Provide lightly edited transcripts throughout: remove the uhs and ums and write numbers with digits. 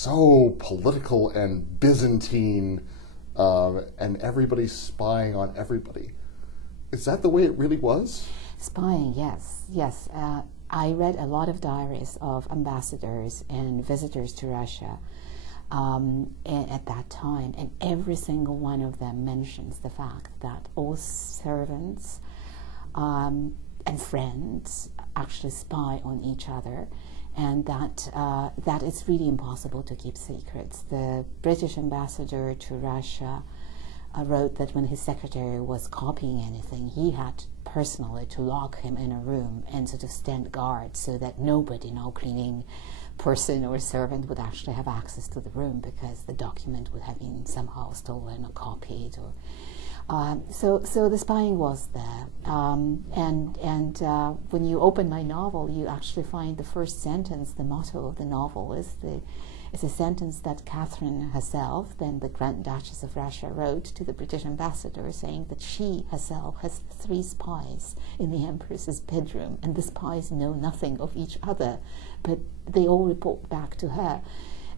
so political and Byzantine, and everybody's spying on everybody. Is that the way it really was? Spying, yes, yes. I read a lot of diaries of ambassadors and visitors to Russia at that time, and every single one of them mentions the fact that all servants and friends actually spy on each other, and that it's really impossible to keep secrets. The British ambassador to Russia wrote that when his secretary was copying anything, he had personally to lock him in a room and sort of stand guard so that nobody, no cleaning person or servant, would actually have access to the room, because the document would have been somehow stolen or copied. Or so the spying was there, and when you open my novel, you actually find the first sentence, the motto of the novel, is a sentence that Catherine herself, then the Grand Duchess of Russia, wrote to the British ambassador, saying that she herself has 3 spies in the Empress's bedroom, and the spies know nothing of each other, but they all report back to her.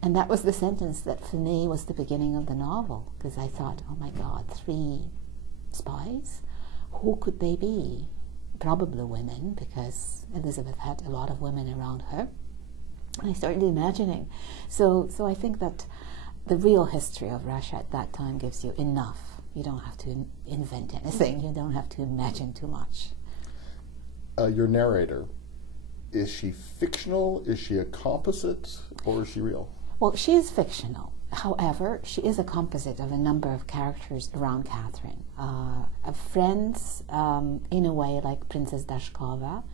And that was the sentence that for me was the beginning of the novel, because I thought, oh my God, 3 spies? Who could they be? Probably women, because Elizabeth had a lot of women around her. And I started imagining. So I think that the real history of Russia at that time gives you enough. You don't have to invent anything. You don't have to imagine too much. Your narrator, is she fictional? Is she a composite? Or is she real? Well, she is fictional. However, she is a composite of a number of characters around Catherine. Friends, in a way, like Princess Dashkova,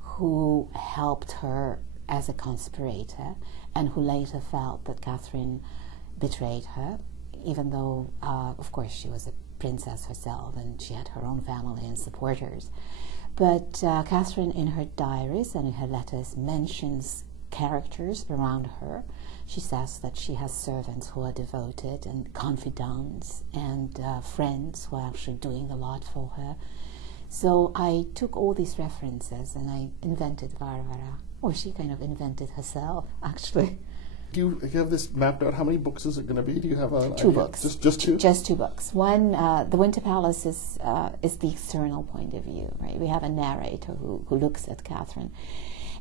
who helped her as a conspirator, and who later felt that Catherine betrayed her, even though, of course, she was a princess herself and she had her own family and supporters. But Catherine, in her diaries and in her letters, mentions characters around her. She says that she has servants who are devoted, and confidants, and friends who are actually doing a lot for her. So I took all these references and I invented Varvara. Or she kind of invented herself, actually. Do you have this mapped out? How many books is it going to be? Do you have an idea? 2 books. Just 2? Just 2 books. One, The Winter Palace is the external point of view, right? We have a narrator who looks at Catherine.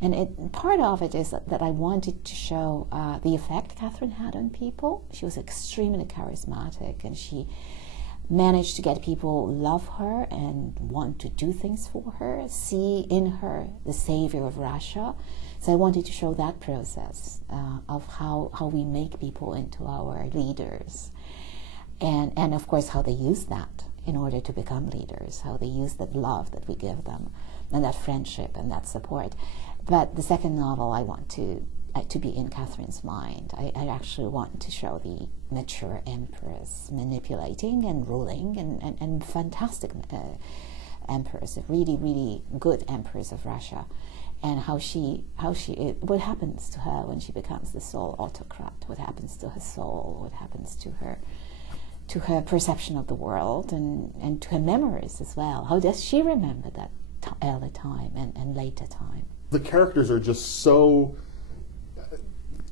And part of it is that I wanted to show the effect Catherine had on people. She was extremely charismatic, and she managed to get people love her and want to do things for her, see in her the savior of Russia. So I wanted to show that process of how we make people into our leaders, and of course how they use that in order to become leaders, how they use that love that we give them, and that friendship and that support. But the second novel, I want to be in Catherine's mind. I actually want to show the mature empress manipulating and ruling, and fantastic empress, a really, really good empress of Russia, and what happens to her when she becomes the sole autocrat, what happens to her soul, what happens to her perception of the world, and to her memories as well. How does she remember that early time and later time? The characters are just so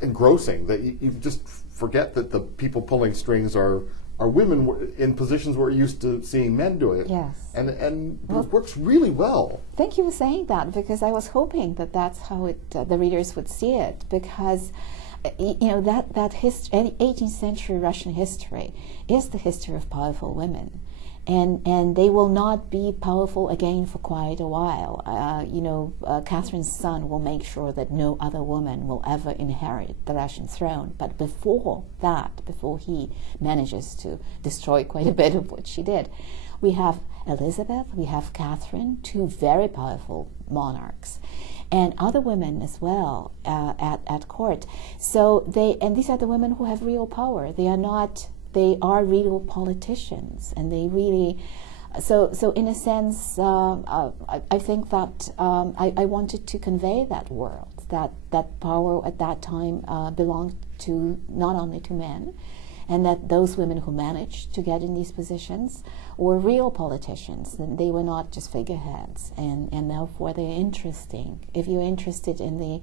engrossing that you just forget that the people pulling strings are women in positions where you're used to seeing men do it. Yes. And it works really well. Thank you for saying that, because I was hoping that that's how the readers would see it, because that history, 18th century Russian history is the history of powerful women. And they will not be powerful again for quite a while. Catherine's son will make sure that no other woman will ever inherit the Russian throne. But before he manages to destroy quite a bit of what she did, we have Elizabeth, we have Catherine, 2 very powerful monarchs, and other women as well at court. So these are the women who have real power. They are real politicians, and they really. So in a sense, I think that I wanted to convey that world, that power at that time belonged to not only to men, and that those women who managed to get in these positions were real politicians, and they were not just figureheads, and therefore they're interesting. If you're interested in the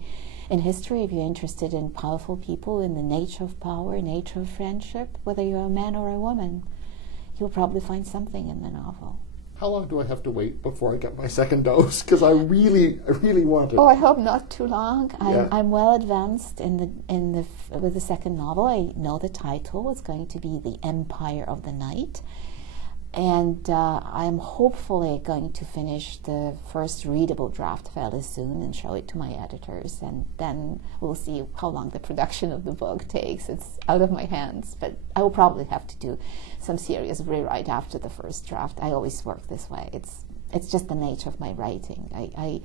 in history, if you're interested in powerful people, in the nature of power, nature of friendship, whether you're a man or a woman, you'll probably find something in the novel. How long do I have to wait before I get my second dose? Because I really want it. Oh, I hope not too long. Yeah. I'm well advanced with the second novel. I know the title. It's going to be The Empire of the Night. And I'm hopefully going to finish the first readable draft fairly soon and show it to my editors. And then we'll see how long the production of the book takes. It's out of my hands. But I will probably have to do some serious rewrite after the first draft. I always work this way. It's just the nature of my writing. I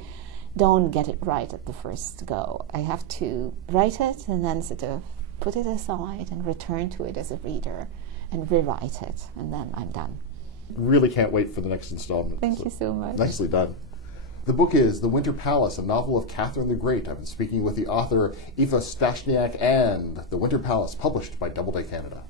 don't get it right at the first go. I have to write it and then sort of put it aside and return to it as a reader and rewrite it. And then I'm done. Really can't wait for the next installment. Thank you so much. Nicely done. The book is The Winter Palace, a novel of Catherine the Great. I've been speaking with the author Eva Stachniak and The Winter Palace, published by Doubleday Canada.